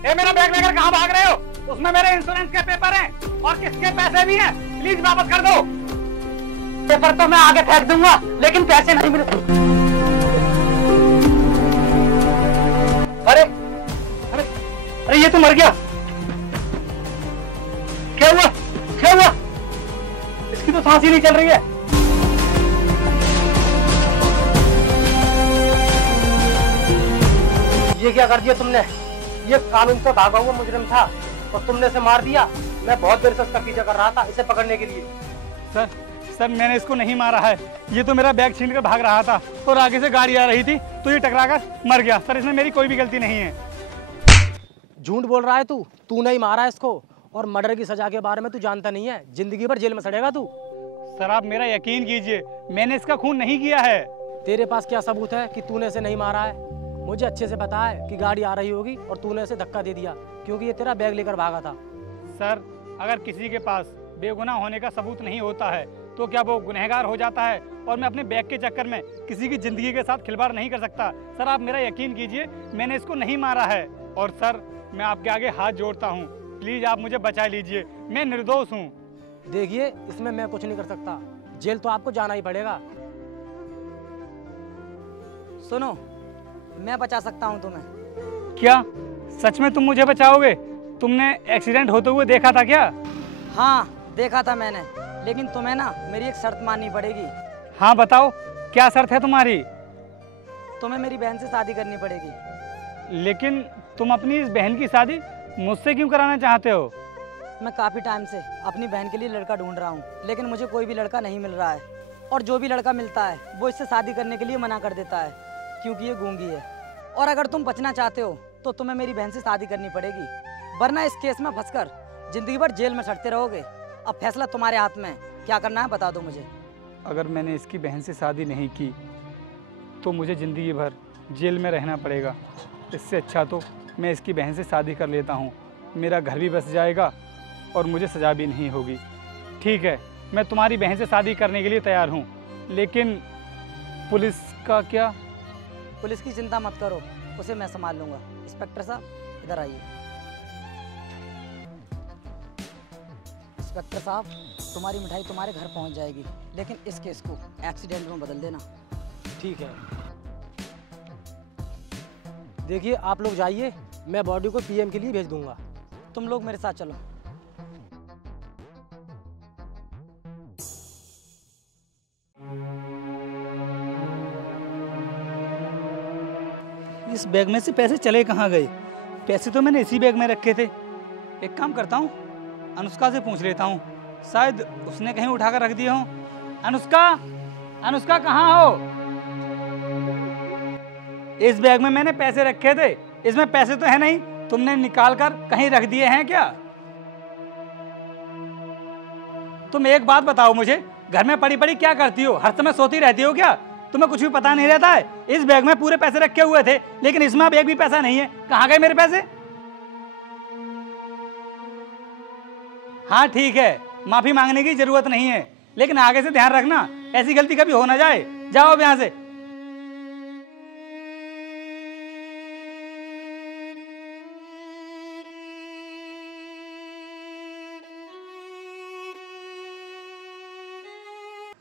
ए, मेरा बैग लेकर कहाँ भाग रहे हो? उसमें मेरे इंश्योरेंस के पेपर हैं और किसके पैसे भी हैं। प्लीज वापस कर दो। पेपर तो मैं आगे फेंक दूंगा, लेकिन पैसे नहीं मिले। अरे अरे अरे, ये तो मर गया। क्या हुआ? क्या हुआ? इसकी तो सांस ही नहीं चल रही है। ये क्या कर दिया तुमने? ये कानून से भागा हुआ मुजरिम था और तुमने इसे मार दिया। मैं बहुत देर से इसका पीछा कर रहा था इसे पकड़ने के लिए। सर मैंने इसको नहीं मारा है। ये तो मेरा बैग छीन कर भाग रहा था और आगे से गाड़ी आ रही थी तो ये टकराकर मर गया। सर, इसमें मेरी कोई भी गलती नहीं है। झूठ बोल रहा है तू। तूने ही मारा है इसको और मर्डर की सजा के बारे में तू जानता नहीं है। जिंदगी भर जेल में सड़ेगा तू। सर, आप मेरा यकीन कीजिए, मैंने इसका खून नहीं किया है। तेरे पास क्या सबूत है कि तूने इसे नहीं मारा है? मुझे अच्छे से पता है कि गाड़ी आ रही होगी और तूने इसे धक्का दे दिया क्योंकि ये तेरा बैग लेकर भागा था। सर, अगर किसी के पास बेगुनाह होने का सबूत नहीं होता है तो क्या वो गुनहगार हो जाता है? और मैं अपने बैग के चक्कर में किसी की जिंदगी के साथ खिलवाड़ नहीं कर सकता। सर, आप मेरा यकीन कीजिए, मैंने इसको नहीं मारा है। और सर, मैं आपके आगे हाथ जोड़ता हूँ, प्लीज आप मुझे बचा लीजिए, मैं निर्दोष हूँ। देखिए, इसमें मैं कुछ नहीं कर सकता। जेल तो आपको जाना ही पड़ेगा। सुनो, मैं बचा सकता हूँ तुम्हें। क्या सच में तुम मुझे बचाओगे? तुमने एक्सीडेंट होते हुए देखा था क्या? हाँ, देखा था मैंने, लेकिन तुम्हें ना मेरी एक शर्त माननी पड़ेगी। हाँ बताओ, क्या शर्त है तुम्हारी? तुम्हें मेरी बहन से शादी करनी पड़ेगी। लेकिन तुम अपनी इस बहन की शादी मुझसे क्यों कराना चाहते हो? मैं काफ़ी टाइम से अपनी बहन के लिए लड़का ढूंढ रहा हूँ, लेकिन मुझे कोई भी लड़का नहीं मिल रहा है। और जो भी लड़का मिलता है वो इससे शादी करने के लिए मना कर देता है क्योंकि ये गूंगी है। और अगर तुम बचना चाहते हो तो तुम्हें मेरी बहन से शादी करनी पड़ेगी, वरना इस केस में फंसकर जिंदगी भर जेल में सड़ते रहोगे। अब फैसला तुम्हारे हाथ में है, क्या करना है बता दो मुझे। अगर मैंने इसकी बहन से शादी नहीं की तो मुझे ज़िंदगी भर जेल में रहना पड़ेगा। इससे अच्छा तो मैं इसकी बहन से शादी कर लेता हूँ, मेरा घर भी बस जाएगा और मुझे सज़ा भी नहीं होगी। ठीक है, मैं तुम्हारी बहन से शादी करने के लिए तैयार हूँ, लेकिन पुलिस का क्या? पुलिस की चिंता मत करो, उसे मैं संभाल लूँगा। इंस्पेक्टर साहब, इधर आइए। इंस्पेक्टर साहब, तुम्हारी मिठाई तुम्हारे घर पहुंच जाएगी, लेकिन इस केस को एक्सीडेंट में बदल देना। ठीक है। देखिए, आप लोग जाइए, मैं बॉडी को पीएम के लिए भेज दूंगा। तुम लोग मेरे साथ चलो। इस बैग में से पैसे चले कहाँ गए? पैसे तो मैंने इसी बैग में रखे थे। एक काम करता हूँ, अनुष्का से पूछ लेता हूँ, शायद उसने कहीं उठाकर रख दिए हों। अनुष्का, अनुष्का कहाँ हो? इस बैग में मैंने पैसे रखे थे, इसमें पैसे तो है नहीं, तुमने निकाल कर कहीं रख दिए हैं क्या? तुम एक बात बताओ मुझे, घर में पड़ी पड़ी क्या करती हो? हर समय सोती रहती हो क्या? तुम्हें कुछ भी पता नहीं रहता है? इस बैग में पूरे पैसे रखे हुए थे, लेकिन इसमें अब एक भी पैसा नहीं है। कहाँ गए मेरे पैसे? हाँ ठीक है, माफी मांगने की जरूरत नहीं है, लेकिन आगे से ध्यान रखना ऐसी गलती कभी हो ना जाए। जाओ अब यहाँ से।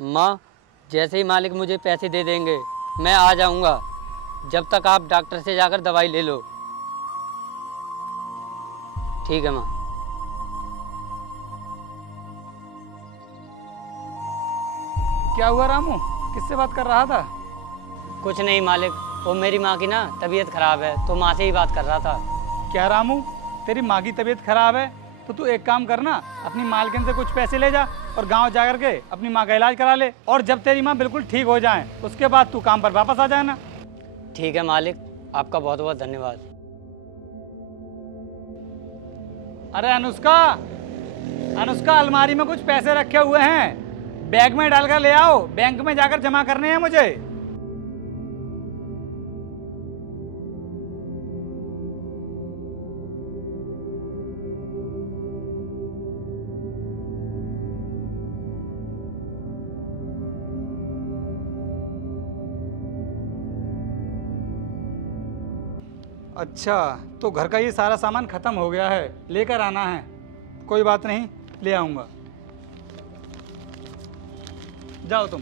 माँ, जैसे ही मालिक मुझे पैसे दे देंगे मैं आ जाऊंगा। जब तक आप डॉक्टर से जाकर दवाई ले लो। ठीक है माँ। क्या हुआ रामू, किससे बात कर रहा था? कुछ नहीं मालिक, वो मेरी माँ की ना तबीयत खराब है तो माँ से ही बात कर रहा था। क्या रामू, तेरी माँ की तबीयत खराब है तो तू एक काम करना, अपनी मालकिन से कुछ पैसे ले जा और गांव जा करके अपनी माँ का इलाज करा ले, और जब तेरी माँ बिल्कुल ठीक हो जाए उसके बाद तू काम पर वापस आ जाना। ठीक है मालिक, आपका बहुत बहुत धन्यवाद। अरे अनुष्का, अनुष्का, अलमारी में कुछ पैसे रखे हुए हैं, बैग में डालकर ले आओ, बैंक में जाकर जमा करने हैं मुझे। अच्छा, तो घर का ये सारा सामान ख़त्म हो गया है, लेकर आना है। कोई बात नहीं, ले आऊँगा। जाओ तुम।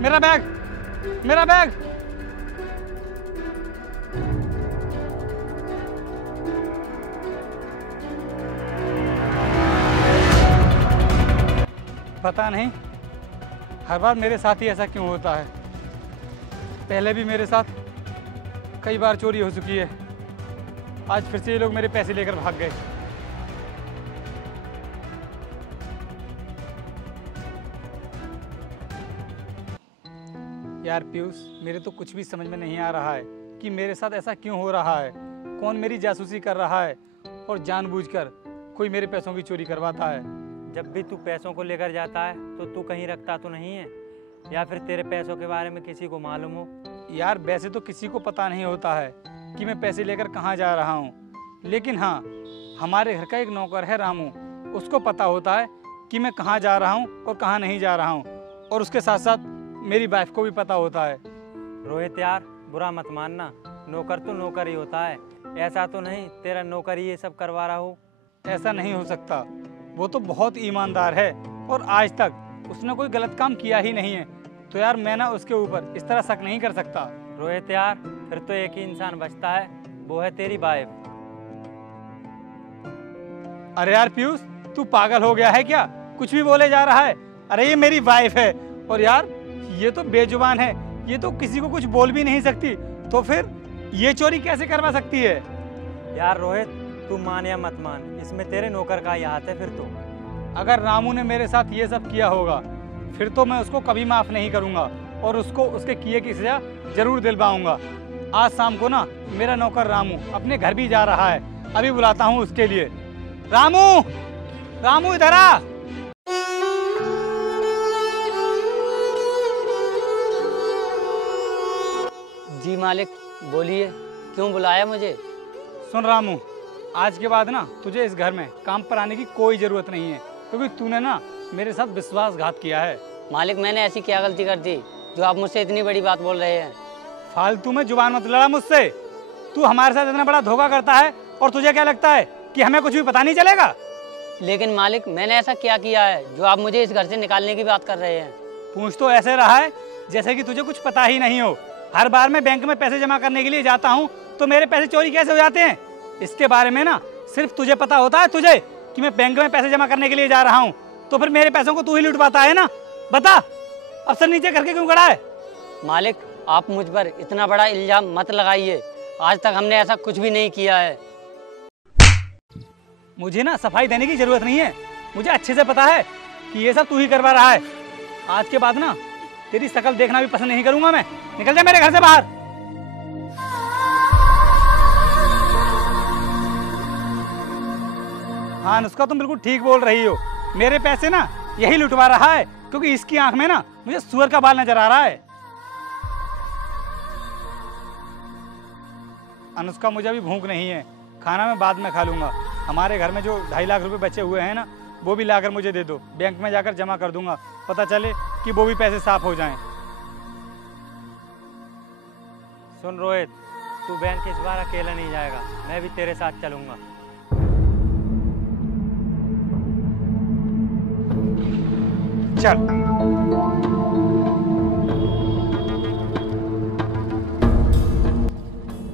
मेरा बैग, मेरा बैग। पता नहीं हर बार मेरे साथ ही ऐसा क्यों होता है। पहले भी मेरे साथ कई बार चोरी हो चुकी है। आज फिर से ये लोग मेरे पैसे लेकर भाग गए। यार पीयूष, मेरे तो कुछ भी समझ में नहीं आ रहा है कि मेरे साथ ऐसा क्यों हो रहा है। कौन मेरी जासूसी कर रहा है और जानबूझकर कोई मेरे पैसों की चोरी करवाता है। जब भी तू पैसों को लेकर जाता है तो तू कहीं रखता तो नहीं है, या फिर तेरे पैसों के बारे में किसी को मालूम हो? यार वैसे तो किसी को पता नहीं होता है कि मैं पैसे लेकर कहाँ जा रहा हूँ, लेकिन हाँ, हमारे घर का एक नौकर है रामू, उसको पता होता है कि मैं कहाँ जा रहा हूँ और कहाँ नहीं जा रहा हूँ, और उसके साथ साथ मेरी वाइफ को भी पता होता है। रोहित यार, बुरा मत मानना, नौकर तो नौकर ही होता है। ऐसा तो नहीं तेरा नौकर ही ये सब करवा रहा हो? ऐसा नहीं हो सकता, वो तो बहुत ईमानदार है और आज तक उसने कोई गलत काम किया ही नहीं है। तो यार मैं ना उसके ऊपर इस तरह शक नहीं कर सकता। रोहित यार, फिर तो एक ही इंसान बचता है, वो है तेरी वाइफ। अरे यार पीयूष, तू पागल हो गया है क्या? कुछ भी बोले जा रहा है। अरे ये मेरी वाइफ है, और यार ये तो बेजुबान है, ये तो किसी को कुछ बोल भी नहीं सकती, तो फिर ये चोरी कैसे करवा सकती है? यार रोहित, तू मान या मत मान, इसमें तेरे नौकर का ही हाथ है। फिर तो अगर रामू ने मेरे साथ ये सब किया होगा फिर तो मैं उसको कभी माफ़ नहीं करूंगा और उसको उसके किए की सजा जरूर दिलवाऊंगा। आज शाम को ना मेरा नौकर रामू अपने घर भी जा रहा है, अभी बुलाता हूँ उसके लिए। रामू, रामू इधर आ। जी मालिक, बोलिए, क्यों बुलाया मुझे? सुन रामू, आज के बाद ना तुझे इस घर में काम पर आने की कोई ज़रूरत नहीं है, क्योंकि तूने ना मेरे साथ विश्वासघात किया है। मालिक, मैंने ऐसी क्या गलती कर दी जो आप मुझसे इतनी बड़ी बात बोल रहे हैं? फालतू में जुबान मत लड़ा मुझसे। तू हमारे साथ इतना बड़ा धोखा करता है और तुझे क्या लगता है कि हमें कुछ भी पता नहीं चलेगा? लेकिन मालिक, मैंने ऐसा क्या किया है जो आप मुझे इस घर से निकालने की बात कर रहे हैं? पूछ तो ऐसे रहा है जैसे कि तुझे कुछ पता ही नहीं हो। हर बार मैं बैंक में पैसे जमा करने के लिए जाता हूँ तो मेरे पैसे चोरी कैसे हो जाते हैं, इसके बारे में ना सिर्फ तुझे पता होता है। तुझे कि मैं बैंक में पैसे जमा करने के लिए जा रहा हूँ, तो फिर मेरे पैसों को तू ही लुटवाता है ना। बता, अफसर नीचे करके क्यों खड़ा है? मालिक, आप मुझ पर इतना बड़ा इल्जाम मत लगाइए, आज तक हमने ऐसा कुछ भी नहीं किया है। मुझे ना सफाई देने की जरूरत नहीं है, मुझे अच्छे से पता है कि ये सब तू ही करवा रहा है। आज के बाद ना तेरी शक्ल देखना भी पसंद नहीं करूंगा मैं। निकल जा मेरे घर से बाहर। हाँ अनुष्का, तुम बिल्कुल ठीक बोल रही हो। मेरे पैसे ना यही लुटवा रहा है, क्योंकि इसकी आंख में ना मुझे सुअर का बाल नजर आ रहा है। अनुष्का, मुझे अभी भूख नहीं है, खाना मैं बाद में खा लूंगा। हमारे घर में जो 2.5 लाख रुपए बचे हुए हैं ना, वो भी लाकर मुझे दे दो, बैंक में जाकर जमा कर दूंगा, पता चले कि वो भी पैसे साफ हो जाएं। सुन रोहित, तू बैंक इस बार अकेला नहीं जाएगा, मैं भी तेरे साथ चलूंगा। चल।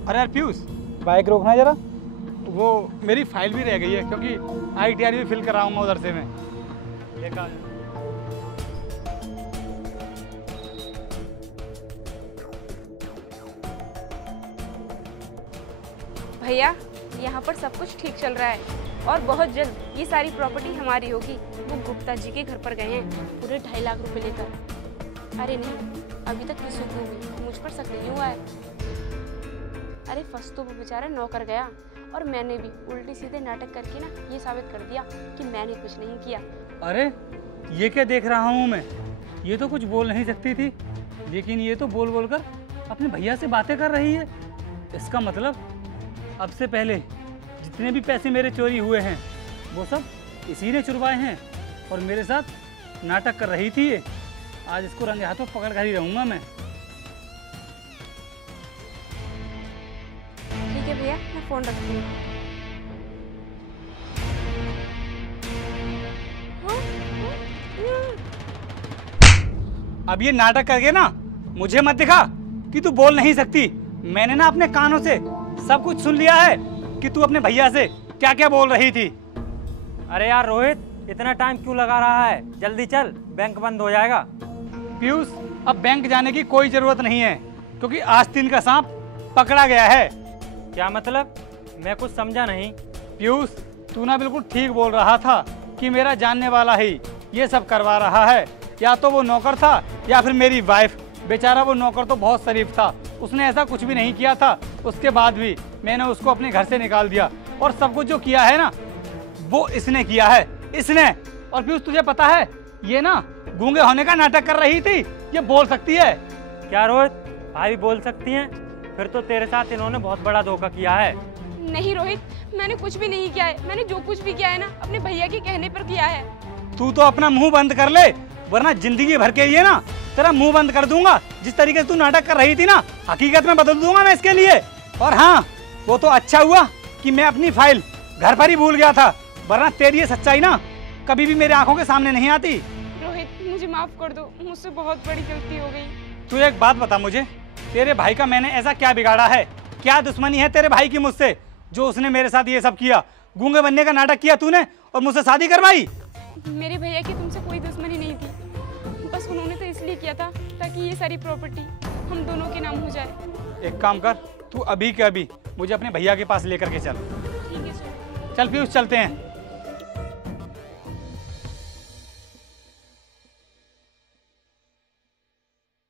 अरे यार पीयूष, बाइक रोकना जरा, वो मेरी फाइल भी रह गई है, क्योंकि ITR भी फिल कराऊंगा उधर से मैं। देखा भैया, यहाँ पर सब कुछ ठीक चल रहा है, और बहुत जल्द ये सारी प्रॉपर्टी हमारी होगी। वो गुप्ता जी के घर पर गए हैं पूरे 2.5 लाख रुपए लेकर। अरे नहीं, अभी तक किसी को भी मुझ पर शक नहीं हुआ है। अरे फंस तो वो बेचारा नौकर गया, और मैंने भी उल्टी सीधे नाटक करके ना ये साबित कर दिया कि मैंने कुछ नहीं किया। अरे ये क्या देख रहा हूँ मैं, ये तो कुछ बोल नहीं सकती थी, लेकिन ये तो बोल बोल कर अपने भैया से बातें कर रही है। इसका मतलब अब से पहले जितने भी पैसे मेरे चोरी हुए हैं वो सब इसी ने चुरवाए हैं और मेरे साथ नाटक कर रही थी ये। आज इसको रंगे हाथों पकड़ कर ही रहूँगा मैं। ठीक है भैया, मैं फ़ोन रखती हूँ। अब ये नाटक करके ना मुझे मत दिखा कि तू बोल नहीं सकती। मैंने ना अपने कानों से सब कुछ सुन लिया है कि तू अपने भैया से क्या क्या बोल रही थी। अरे यार रोहित, इतना टाइम क्यों लगा रहा है? जल्दी चल, बैंक बंद हो जाएगा। पीयूष, अब बैंक जाने की कोई जरूरत नहीं है क्योंकि आस्तीन का सांप पकड़ा गया है। क्या मतलब? मैं कुछ समझा नहीं। पीयूष, तू ना बिल्कुल ठीक बोल रहा था कि मेरा जानने वाला ही ये सब करवा रहा है। या तो वो नौकर था या फिर मेरी वाइफ। बेचारा वो नौकर तो बहुत शरीफ था, उसने ऐसा कुछ भी नहीं किया था। उसके बाद भी मैंने उसको अपने घर से निकाल दिया और सब कुछ जो किया है ना वो इसने किया है, इसने। और पीयूष, तुझे पता है ये ना गूंगे होने का नाटक कर रही थी। ये बोल सकती है। क्या रोहित, भाभी बोल सकती हैं? फिर तो तेरे साथ इन्होंने बहुत बड़ा धोखा किया है। नहीं रोहित, मैंने कुछ भी नहीं किया है। मैंने जो कुछ भी किया है ना अपने भैया के कहने पर किया है। तू तो अपना मुंह बंद कर ले, वरना जिंदगी भर के लिए ना तेरा मुंह बंद कर दूंगा। जिस तरीके से तू नाटक कर रही थी ना, हकीकत में बदल दूंगा मैं इसके लिए। और हाँ, वो तो अच्छा हुआ कि मैं अपनी फाइल घर पर ही भूल गया था, वरना तेरी ये सच्चाई ना कभी भी मेरी आंखों के सामने नहीं आती। रोहित, मुझे माफ कर दो, मुझसे बहुत बड़ी गलती हो गई। तू एक बात बता मुझे, तेरे भाई का मैंने ऐसा क्या बिगाड़ा है? क्या दुश्मनी है तेरे भाई की मुझसे जो उसने मेरे साथ ये सब किया? गूंगे बनने का नाटक किया तूने और मुझसे शादी करवाई। मेरे भैया की तुमसे कोई दुश्मनी नहीं थी, बस उन्होंने तो इसलिए किया था ताकि ये सारी प्रॉपर्टी हम दोनों के नाम हो जाए। एक काम कर, तू अभी के अभी मुझे अपने भैया के पास लेकर के चल। ठीक है सर। चल पीयूष, चलते हैं।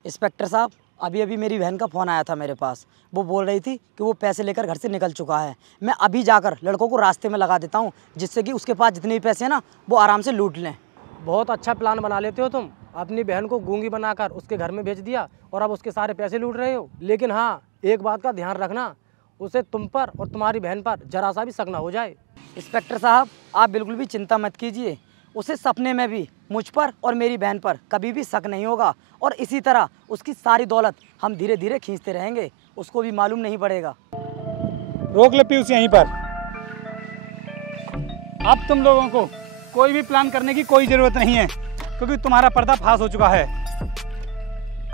इंस्पेक्टर साहब, अभी अभी मेरी बहन का फ़ोन आया था मेरे पास। वो बोल रही थी कि वो पैसे लेकर घर से निकल चुका है। मैं अभी जाकर लड़कों को रास्ते में लगा देता हूँ, जिससे कि उसके पास जितने भी पैसे हैं ना वो आराम से लूट लें। बहुत अच्छा प्लान बना लेते हो तुम। अपनी बहन को गूंगी बनाकर उसके घर में भेज दिया और अब उसके सारे पैसे लूट रहे हो। लेकिन हाँ, एक बात का ध्यान रखना, उसे तुम पर और तुम्हारी बहन पर जरा सा भी शक ना हो जाए। इंस्पेक्टर साहब, आप बिल्कुल भी चिंता मत कीजिए। उसे सपने में भी मुझ पर और मेरी बहन पर कभी भी शक नहीं होगा और इसी तरह उसकी सारी दौलत हम धीरे धीरे खींचते रहेंगे, उसको भी मालूम नहीं पड़ेगा। रोक ले पीयूष यहीं पर। अब तुम लोगों को कोई भी प्लान करने की कोई जरूरत नहीं है क्योंकि तुम्हारा पर्दा फाश हो चुका है।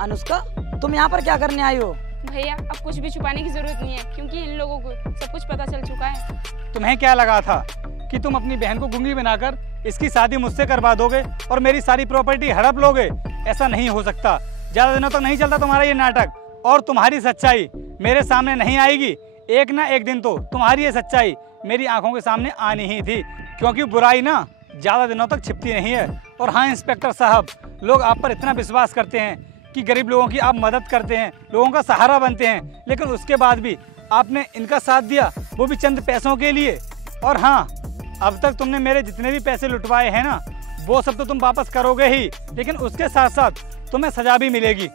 अनुष्का, तुम यहाँ पर क्या करने आई हो? भैया, अब कुछ भी छुपाने की जरूरत नहीं है क्योंकि इन लोगों को सब कुछ पता चल चुका है। तुम्हें क्या लगा था कि तुम अपनी बहन को गूंगी बनाकर इसकी शादी मुझसे करवा दोगे और मेरी सारी प्रॉपर्टी हड़प लोगे? ऐसा नहीं हो सकता। ज़्यादा दिनों तक नहीं चलता तुम्हारा ये नाटक और तुम्हारी सच्चाई मेरे सामने नहीं आएगी। एक ना एक दिन तो तुम्हारी ये सच्चाई मेरी आंखों के सामने आनी ही थी, क्योंकि बुराई ना ज़्यादा दिनों तक छिपती नहीं है। और हाँ इंस्पेक्टर साहब, लोग आप पर इतना विश्वास करते हैं कि गरीब लोगों की आप मदद करते हैं, लोगों का सहारा बनते हैं, लेकिन उसके बाद भी आपने इनका साथ दिया, वो भी चंद पैसों के लिए। और हाँ, अब तक तुमने मेरे जितने भी पैसे लुटवाए हैं ना वो सब तो तुम वापस करोगे ही, लेकिन उसके साथ साथ तुम्हें सजा भी मिलेगी।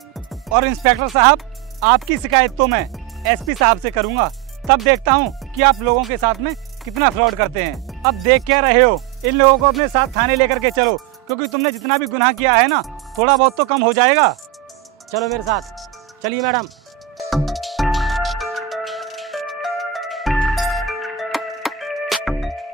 और इंस्पेक्टर साहब, आपकी शिकायत तो मैं एसपी साहब से करूँगा, तब देखता हूँ कि आप लोगों के साथ में कितना फ्रॉड करते हैं। अब देख क्या रहे हो, इन लोगों को अपने साथ थाने लेकर के चलो, क्योंकि तुमने जितना भी गुनाह किया है ना थोड़ा बहुत तो कम हो जाएगा। चलो मेरे साथ, चलिए मैडम।